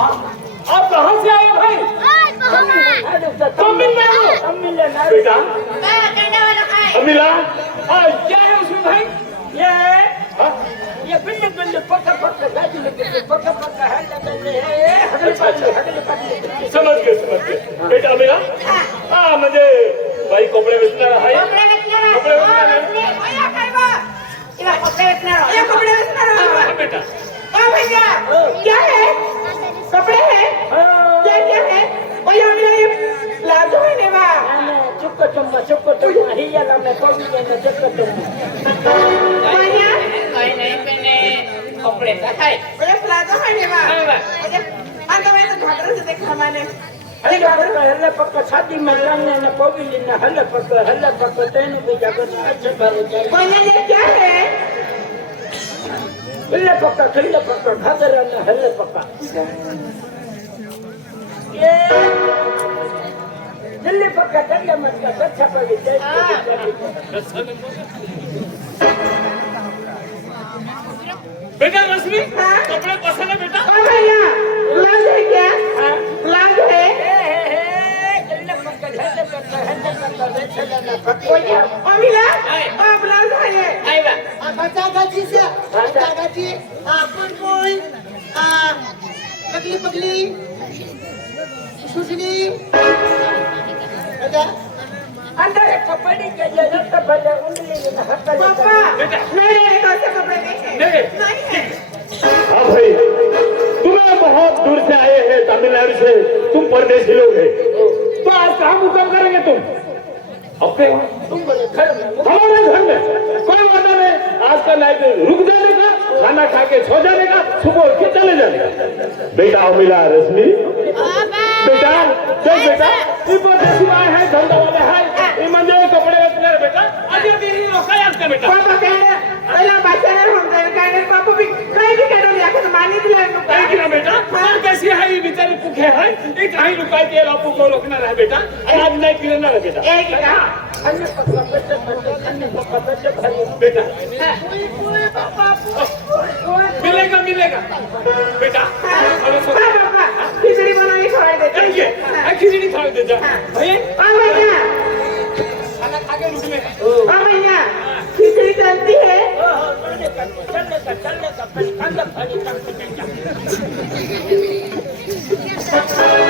आप कहाँ से आए भाई? तमिलनाडु बेटा? हाँ। क्या है उसमें भाई? ये हाँ? ये बिल्ले बिल्ले पक्का पक्का गाड़ी लगे पक्का पक्का है समझ गए समझ गए। बेटा अमिला हाँ। कपडे वेचणार आहे कपडे आहे हाँ, बेटा क्या है। कपड़े हैं। क्या क्या है? કપડે હે ક્યાં ક્યાં હે ઓય અમે પ્લાઝો હે ને વા ચુક્કો ચુમ્મા ચુક્કો ચુમ્મા હિયા તમે કોબી ને ચુક્કો ચુમ્મા અહીંયા કઈ નહીં પેને કપડે થાય. ઓય પ્લાઝો હે ને વા ઓય આ તમે તો ઘાઘરો છે દેખાવાને અરે ઘાઘરો પક્કો છાતી માં લમને ને કોબી ને હલ્લે પક્કો હલ્લે પક્કો તેનું બીજા કોઈ અચ્છા કોઈ ક્યાં है पक्का घाघरा न हल्ला पक्का। ये। दिल्ली पक्का दरिया मत का अच्छा पगे बेटा रश्मि हाँ? कपड़े पसंद है बेटा? ओ भैया प्लाजो है क्या? प्लाजो है? भैया ओ मिला ओ प्लाजो है? बच्चा गाची से बच्चा गाची पुन पुन पगली पगली अंदर कपड़े के ज़रूरत भले उंगली पापा मेरे कौन कपड़े देखे? नहीं है। हाँ भाई तुम्हें बहुत दूर से आए हैं तमिलनाडु से। तुम परदेशी लोग हैं। तो आज कहाँ मुकाम करेंगे तुम? अपने घर में हमारे घर में कोई वादा नहीं। आज का नाइट रुक जाने का खाना खा के सो जाने का सुबह उठ के चले जाने का। बेटा अमिला रश्मि। बेटा देख बेटा। परदेशी आए हैं धंधा वाले हैं। ये मंदिर कपड़े बेचने रहे बेटा। आज ये दिन रोका याद कर बेटा। पापा कह रहे पहला बच्चा ने हम कह कह रहे पापा भी कहीं भी कह रहे आखिर मानी दिया इनको कहीं की ना बेटा और कैसी है ये हैं? ये कहीं रुका के बापू को रोकना रहे बेटा। आज नहीं किरना रहे बेटा। ही बेटा। हाँ, मिलेगा मिलेगा। बेटा। खिचड़ी बनानी छोड़ देते खिचड़ी खा दे जा। भैया। ओ भैया। खाना खा के रुकने का ओ भैया खिचड़ी चलती है चलने का चलने का। Thank you.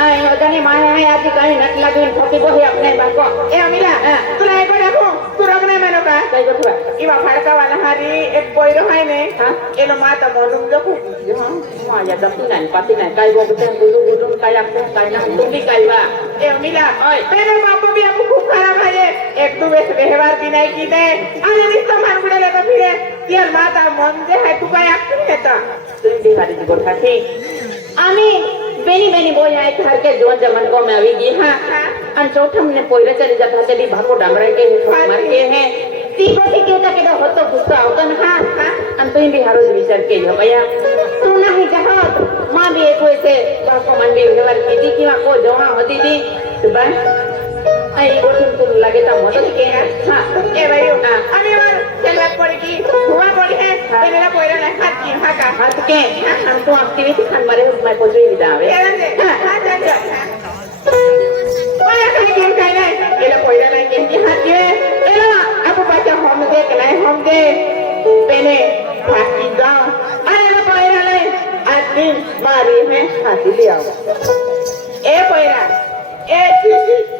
બધાને માયા આથી કઈ નથી લાગ્યું ફોટી બોહી આપણે બાકો એ અમીલા તું એક વાર રાખો તું રમને મેનો કા કઈ ગોઠવા એવા ફાડકાવાના હારી એક કોઈરો હોય ને એનો માતા મોનું લખું માયા દમતું નાન પાતી નાન કઈ ગોગતે ગુલુ ગુલુ કઈ આપતે કઈ ના તું બી કઈ વા એ અમીલા ઓય તેનો બાપો બી આપું ખૂબ ખરાબ હે એક દુ વેસ વ્યવહાર બી નહીં કીધે અને નિસ્તમ હારગુડે લેતો ફિરે ત્યાર માતા મન જે હે તું કઈ આપતી હેતા તું બી હારી ગોઠવા છે আমি પેલી બેની બોયા આય થાર કે જોન જમન को में આવી ગઈ હા. અન ચોથમ ને પોઈરે ચલી જતા તે બી ભાકો ડામરા કે ઠોક માર હે. તી પછી કેતા કેતા હોતો ગુસ્સો આવતો ને હા. અન તો બી હારો વિચાર કે જો ભયા. તું નહીં જહત. માં બી એક હોય છે બાપા મન બી વ્યવહાર કીધી કે કો જોવા હતી તી સુભાઈ ay, por un celular que está muerto, ni queja. Me? A mi mamá, se la por aquí, una por aquí, que me la pudiera en la acá. ¿Así qué? Tú activiste tan mal, es un mal pollo invitado, ¿ves? Quédate. Marines, así le hago. Es buena. Es.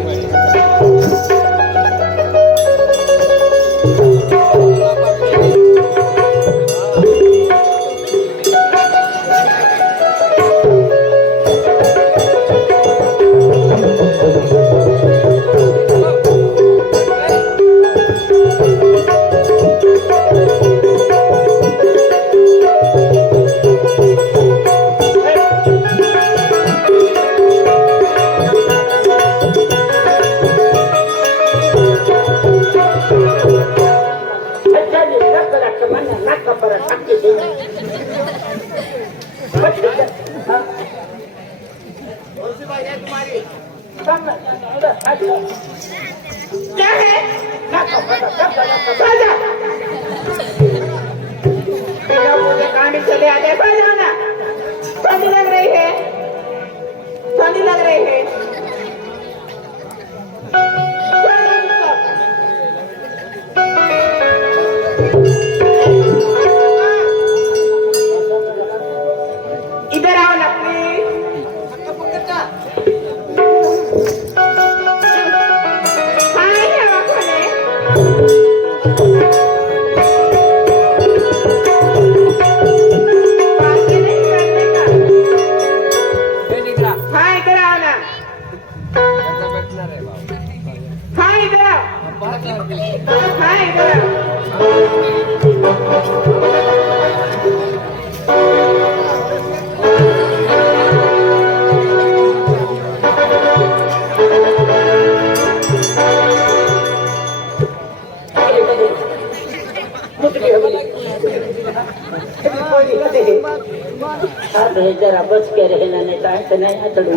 जरा बच के रहना नहीं तो ऐसे नहीं हटड़ू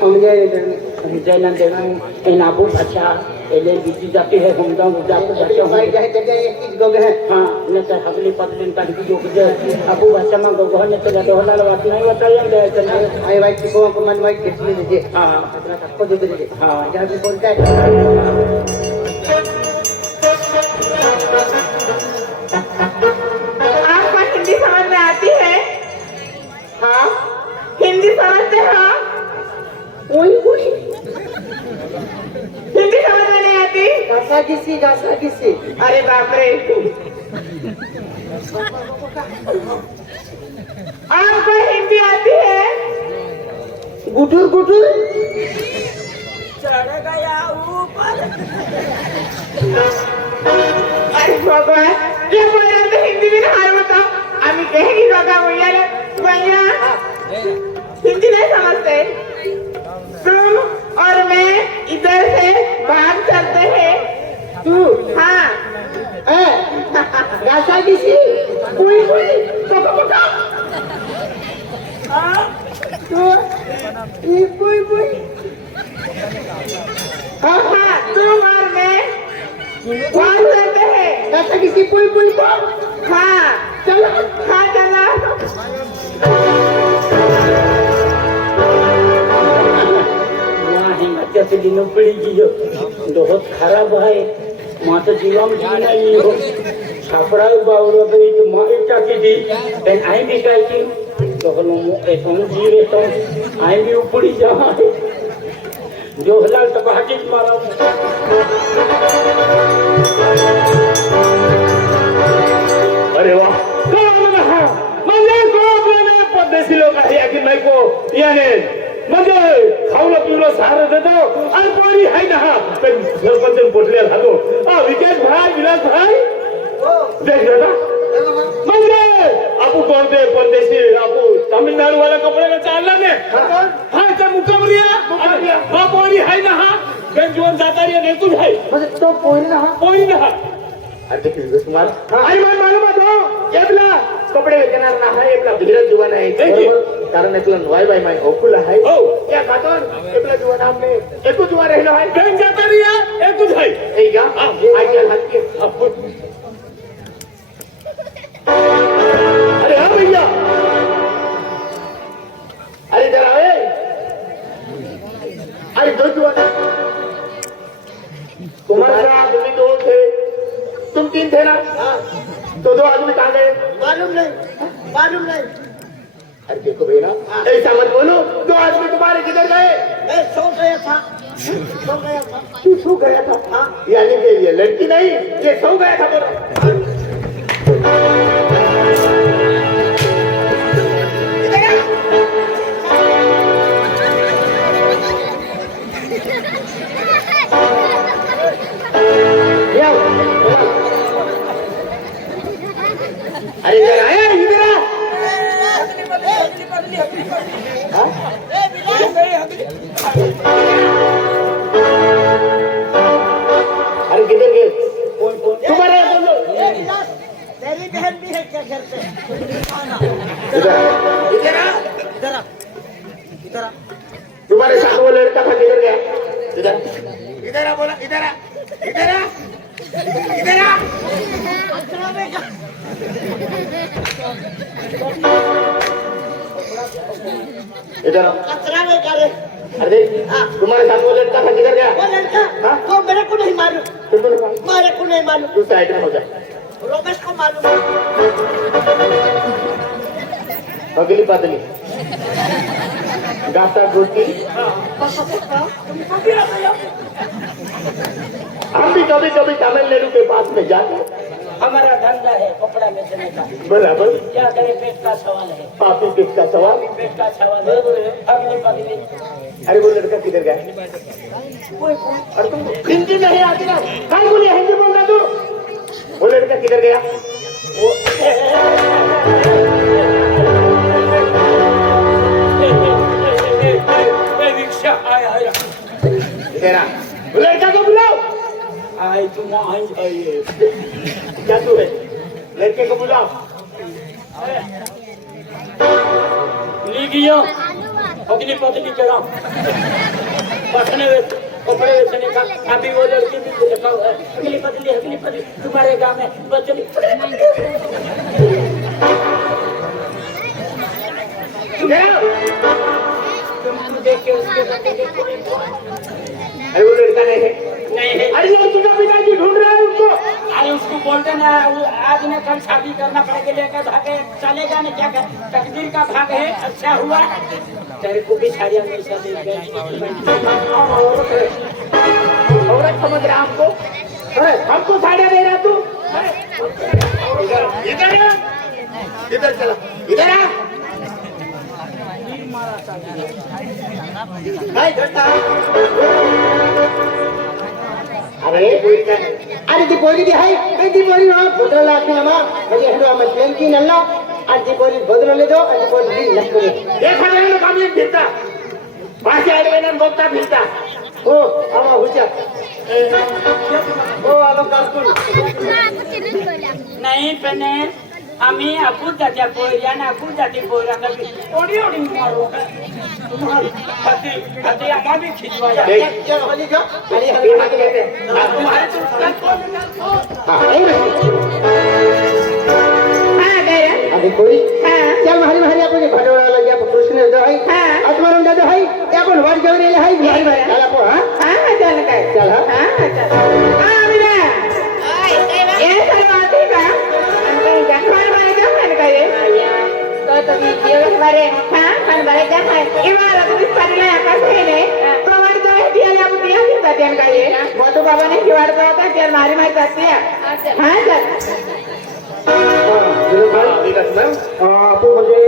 हम जैना देना इन आबू अच्छा एले बीती जाती है हम गाँव जाते जाते हैं। हाँ न तो हगली पतली का जो जो अबू भाषा में गो ने तो दोहला बात नहीं बताया ले ऐसे नहीं। हाँ। हाँ। आपको गासा किसी गासा किसी अरे बाप रे आपको हिंदी आती है गुटुर गुटुर चढ़ गया ऊपर अरे भगवान ये बोला तो हिंदी में हार बताओ আমি कहेंगी बाबा भैया रे भैया हिंदी नहीं समझते तुम और मैं इधर से से दिनों पड़ी बहुत खराब है। वहाँ तो जीवन जी नहीं हो। छापरा बाउरो पे तो माँ इच्छा की थी लेकिन आई भी कही थी तो हम ऐसा जी रहे तो आई भी ऊपरी जहाँ जो हलाल तो बाकी मारा। अरे वाह। कळलं ना हा? म्हणजे को आपल्याला परदेशी लोक आहे की नाही को याने म्हणजे खाऊला पिवलं सारं देतो आणि कोणी हाय ना हा? सरपंच बोटल्या झालो. विकास भाई विलास भाई? जय दादा म्हणजे आपू कोणते परदेशी आपू तमिळनाडू वाला कपडे चालला नाही. हा तर मुकमरिया हा कोणी हाय ना हा? गंजवर जाता रे नाही तू हाय म्हणजे तो कोणी ना कोणी ना अरे तुम्हाला आई मान मालूम आहे तो कपडे विकणार ना हा येतला धीरज जुवान आहे. કારણ એટલા વાય વાય માં ઓકુલ હાય ઓ या खातोन એટલા જુવાન આમને એકુ જુવા રહેલો હાય બેન જતા રહ્યા એ કુછ હૈ એ गा आजल हल्के अरे हाँ भैया अरे इधर आए अरे दो जुआन तुम्हारे आदमी दो थे तुम तीन थे ना तो दो आदमी कहाँ गए मालूम नहीं मालूम नहीं अरे देखो भैया ऐसा मत बोलो दो आदमी तुम्हारे किधर गए? सो गया था। सो गया था। सो गया था। यानी कि ये लड़की नहीं ये सो गया था बोला बोला इधर आ इधर आ इधर आ। इधर आ। कचरा में जा रे अरे तुम्हारे साथ वो लड़का था किधर गया। वो लड़का? हाँ? तो मेरे को नहीं मालूम। तुम तो नहीं मेरे को नहीं मालूम। तू साइड में हो जा। रोमेश को मालूम। है। पगली पतली। गाता गोटी। हम भी कभी कभी तमिलनाडु के पास में जाते हैं। हमारा धंधा है कपड़ा बेचने का। बराबर। क्या करे पेट का सवाल है। आप ही किसका सवाल। पेट का सवाल है। अगली पगली अरे वो लड़का किधर गया? अरे तुम हिंदी नहीं आती ना। बोले हिंदी बोल रहा तू? वो लड़का किधर गया? वो आई आइए क्या तू है। लड़के को बुलाओ लीजियो अगली पत्नी करा पसने वे- कपड़े बेचने का अभी वो लड़की भी देखा हुआ है अगली पत्नी अगली पत्नी तुम्हारे गाँव में बचनी तुम देख के उसके अरे वो लड़का नहीं है। नहीं है। अरे लड़की पिताजी ढूंढ रहा है उसको अरे उसको बोलते ना आज ने कल शादी करना पड़ेगा, लेकर भागे, चलेगा ना क्या कर, तकदीर का भाग है अच्छा हुआ। तेरे को भी सारी हमेशा गए औरत समझ रहा हमको अरे हमको साड़ियाँ दे रहा तू? इधर इधर। इधर चला, इधर आ। नहीं घटना अरे ಅಲ್ಲಿ ಬೋರಿಗೆ ಹೈ ಅಲ್ಲಿ ಬೋರಿ ಬದಲ ಹಾಕ್ಯಾಮ ಬಗೆ ಹಣ್ಣು ಆಮೇಲೆ ಬೆಂಕಿ ನಲ್ಲ ಅಲ್ಲಿ ಬೋರಿ ಬದಲಲ್ಲಿದ್ದೋ ಅಲ್ಲಿ ಬೋರಿ ನೀರು ನಕ್ಕಲಿ ಏಕಂದ್ರೆ ಕಮ್ಮಿ ಬಿತ್ತ ಭಾಷೆ ಆಡುವೆ ನಾನು ಹೋಗ್ತಾ ಬಿತ್ತ ಓ ಅವ ಹುಷಾರ್ ಓ ಅವ ಕಲ್ತ್ಕೊಂಡು નહીં પેને आम्ही आपूच जाते पोयऱ्या आपूच जाते पोयऱ्या ओढी ओढी मारू? आते आम्हा बी खिचवा चल भारी भारी आपण भडवळाला जे आपण कृष्ण जो आहे आत्माराम दादा आहे ते आपण वर घेऊन येले आहे भारी भारी आपण हा. काय? चल. வரை நான் வரைதான் இவாள तुम्ही पडलाय तो हे आले आपण त्या मारी मारी जाते हा सर म्हणजे